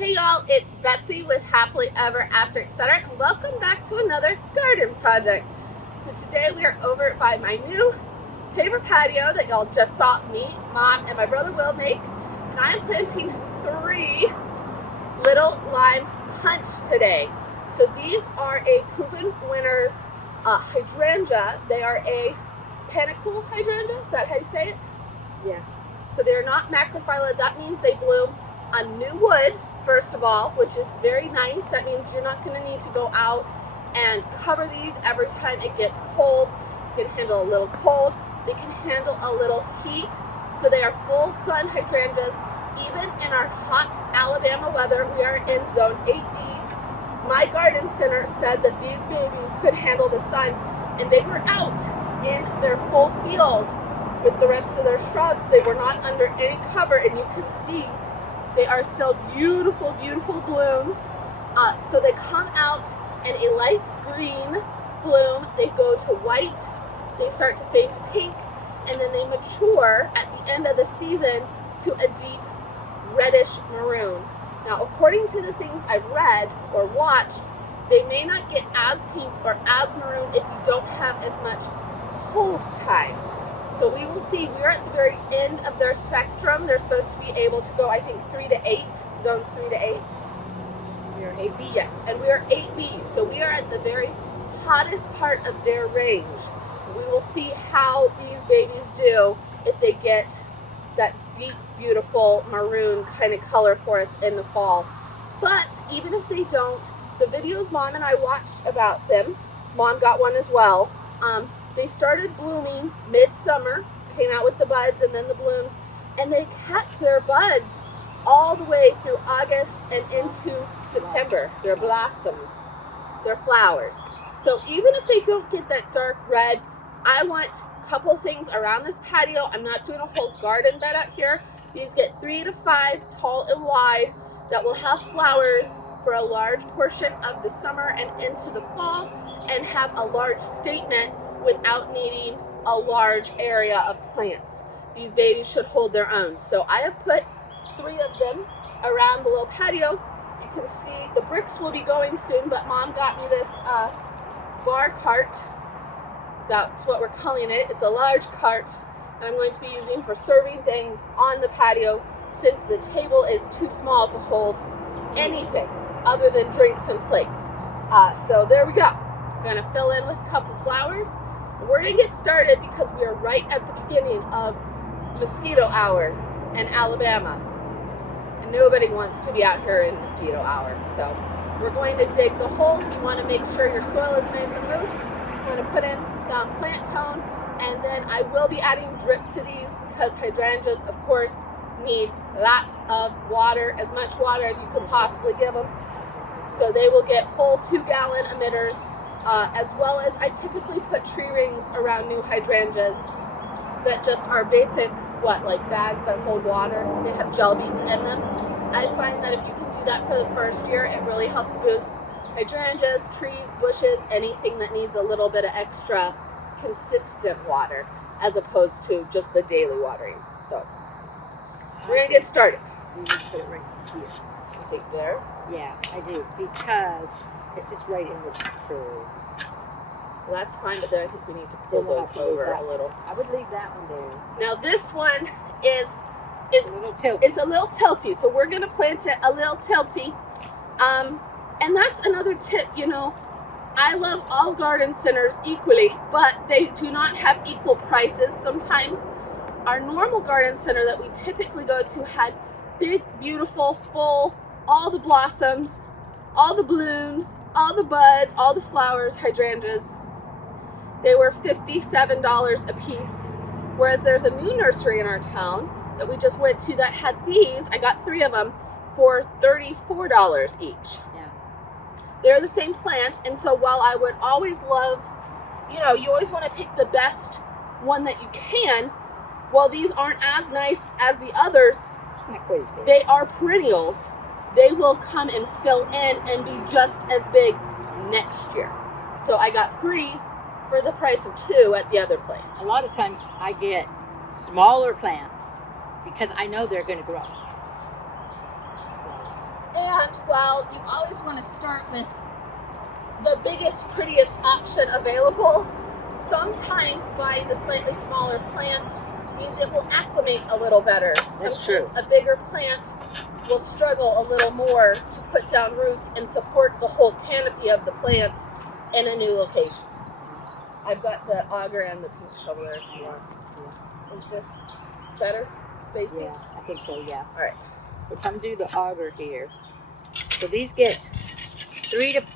Hey y'all, it's Betsy with Happily Ever After Etc. and welcome back to another garden project. So today we are over by my new paper patio that y'all just saw me, Mom, and my brother Will make. And I am planting 3 little lime punch today. So these are a proven winners hydrangea. They are a panicle hydrangea. Is that how you say it? Yeah. So they're not macrophylla. That means they bloom on new wood, first of all, which is very nice. That means you're not going to need to go out and cover these every time it gets cold. They can handle a little cold. They can handle a little heat. So they are full sun hydrangeas. Even in our hot Alabama weather, we are in zone 8B. My garden center said that these babies could handle the sun, and they were out in their full field with the rest of their shrubs. They were not under any cover, and you can see they are still beautiful, beautiful blooms. So they come out in a light green bloom. They go to white. They start to fade to pink, and then they mature at the end of the season to a deep reddish maroon. Now, according to the things I've read or watched, they may not get as pink or as maroon if you don't have as much hold time. So we will see. We're at the very end of their spectrum. They're supposed to be able to go, I think, 3 to 8, zones 3 to 8. We are 8B, yes, and we are 8B. So we are at the very hottest part of their range. We will see how these babies do if they get that deep, beautiful maroon kind of color for us in the fall. But even if they don't, the videos Mom and I watched about them, Mom got one as well, they started blooming midsummer, came out with the buds and then the blooms, and they kept their buds all the way through August and into September. Their blossoms, their flowers. So even if they don't get that dark red, I want a couple things around this patio. I'm not doing a whole garden bed out here. These get 3 to 5 tall and wide that will have flowers for a large portion of the summer and into the fall, and have a large statement without needing a large area of plants. These babies should hold their own. So I have put 3 of them around the little patio. You can see the bricks will be going soon, but Mom got me this bar cart. That's what we're calling it. It's a large cart that I'm going to be using for serving things on the patio, since the table is too small to hold anything other than drinks and plates. So there we go. I'm going to fill in with a couple flowers. We're going to get started because we are right at the beginning of mosquito hour in Alabama. And nobody wants to be out here in mosquito hour. So we're going to dig the holes. You want to make sure your soil is nice and loose. I'm going to put in some plant tone, and then I will be adding drip to these because hydrangeas, of course, need lots of water, as much water as you could possibly give them. So they will get full 2-gallon emitters. As well as I typically put tree rings around new hydrangeas that just are basic, like bags that hold water. They have gel beads in them. I find that if you can do that for the first year, it really helps boost hydrangeas, trees, bushes, anything that needs a little bit of extra consistent water as opposed to just the daily watering. So we're going to get started. You just put it right here. I think there. Yeah, I do, because it's just right in this curve. Well, that's fine, but then I think we need to pull Then we'll those have to leave over that. a little. I would leave that one there. Now this one is A little tilt. it's a little tilty, so we're gonna plant it a little tilty. And that's another tip, I love all garden centers equally, but they do not have equal prices. Sometimes our normal garden center that we typically go to had big, beautiful, full, all the blossoms, all the blooms, all the buds, all the flowers, hydrangeas. They were $57 a piece. Whereas there's a new nursery in our town that we just went to that had these. I got 3 of them for $34 each. Yeah. They're the same plant, and so while I would always love, you always want to pick the best one that you can, while these aren't as nice as the others, It's not quite as big. they are perennials. They will come and fill in and be just as big next year. So I got 3 for the price of 2 at the other place. A lot of times I get smaller plants because I know they're going to grow. And left, well, you always want to start with the biggest, prettiest option available. Sometimes buying the slightly smaller plant means it will acclimate a little better. That's Sometimes true. a bigger plant will struggle a little more to put down roots and support the whole canopy of the plant in a new location. I've got the auger and the pink shoveler if you want. Is this better spacing? Yeah, I think so, yeah. All right. So come do the auger here. So these get 3 to 5.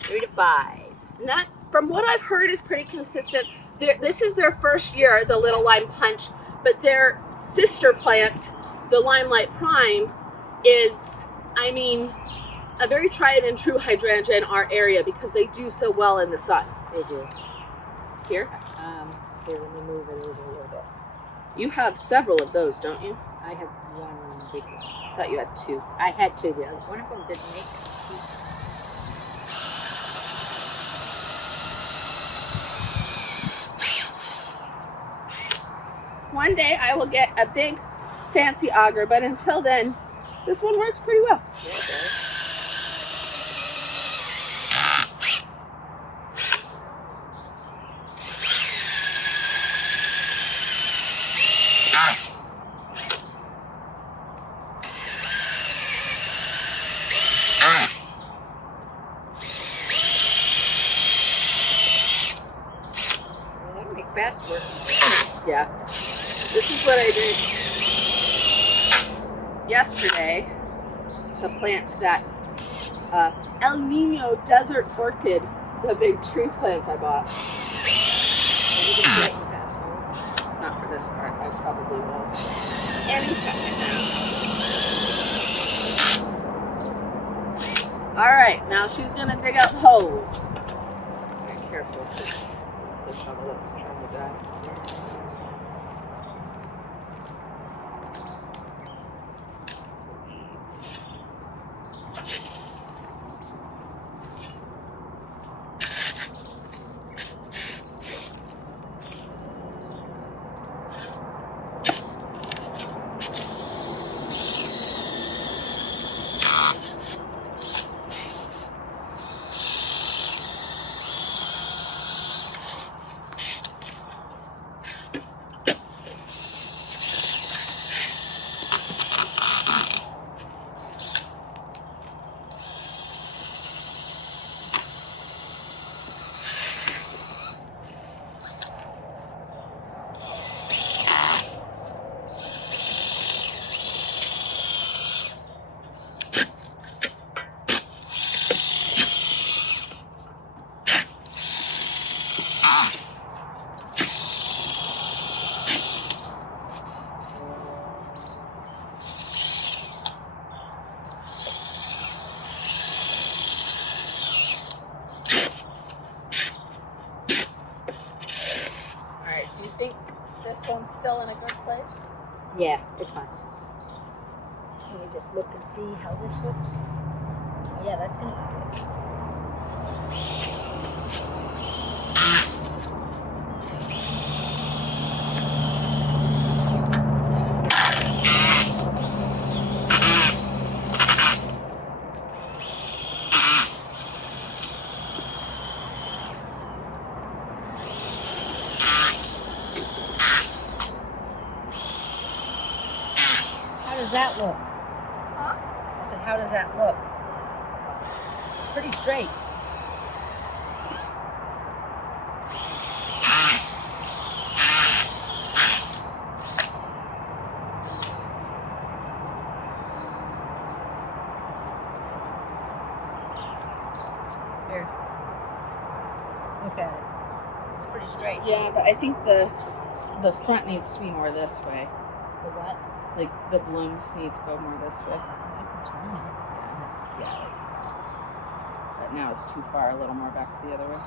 3 to 5. And that, from what I've heard, is pretty consistent. This is their first year, the Little Lime Punch, but their sister plant, the Limelight Prime, is, I mean, a very tried and true hydrangea in our area because they do so well in the sun. They do. Here? Here, let me move it over a little bit. You have several of those, don't you? I have one big one. I thought you had two. I had 2. The other one of them didn't make it. One day I will get a big fancy auger, but until then, this one works pretty well. Yeah, it does. That'll make fast work. Yeah. This is what I did yesterday to plant that El Nino desert orchid, the big tree plant I bought. Not for this part, I probably will. Any second now. Alright, now she's gonna dig out holes. Very careful, because it's the shovel that's trying to die. Do you think this one's still in a good place? Yeah, it's fine. Let me just look and see how this looks. Oh, yeah, that's going to be good. How does that look? Huh? I said, how does that look? It's pretty straight. Here. Look at it. It's pretty straight. Yeah, but I think the front needs to be more this way. The what? Like the blooms need to go more this way. I can turn it. Yeah. But now it's too far. A little more back the other way.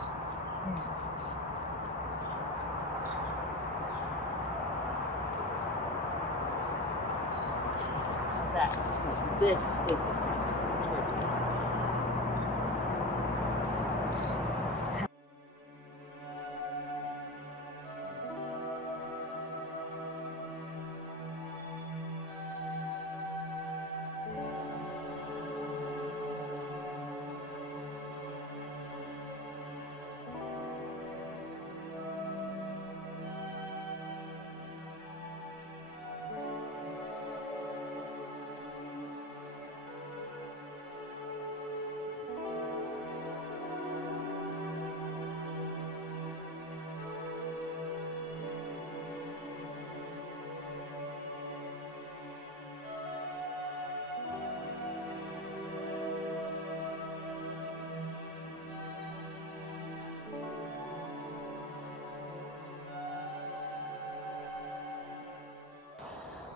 How's that? This is the front towards me.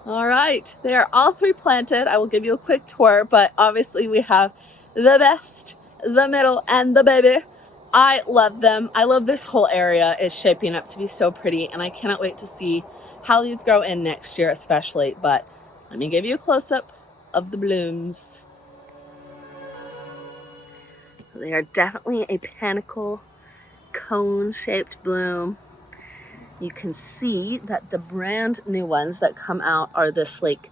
All right, they are all 3 planted. I will give you a quick tour, but obviously we have the best, the middle, and the baby. I love them. I love this whole area. It's shaping up to be so pretty, and I cannot wait to see how these grow in next year especially. But let me give you a close-up of the blooms. They are definitely a panicle cone-shaped bloom. You can see that the brand new ones that come out are this like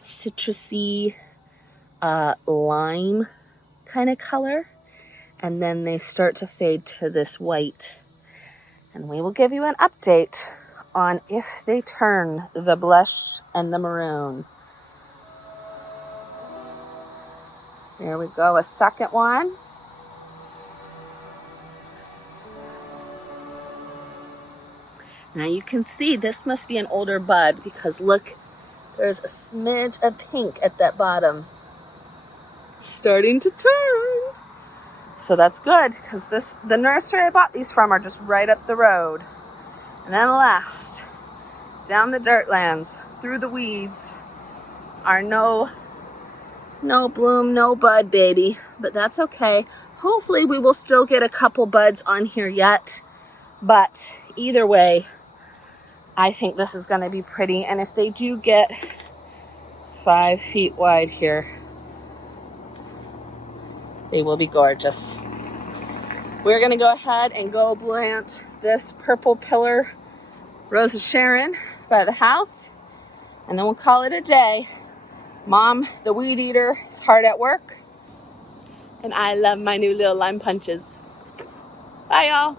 citrusy lime kind of color, and then they start to fade to this white, and we will give you an update on if they turn the blush and the maroon. There we go, a second one. Now you can see this must be an older bud because look, there's a smidge of pink at that bottom. Starting to turn. So that's good because the nursery I bought these from are just right up the road. And then last, down the dirtlands, through the weeds, are no bloom, no bud baby, but that's okay. Hopefully we will still get a couple buds on here yet, but either way, I think this is going to be pretty. And if they do get 5 feet wide here, they will be gorgeous. We're going to go ahead and go plant this purple pillar Rose of Sharon by the house, and then we'll call it a day. Mom, the weed eater, is hard at work, and I love my new little lime punches. Bye, y'all.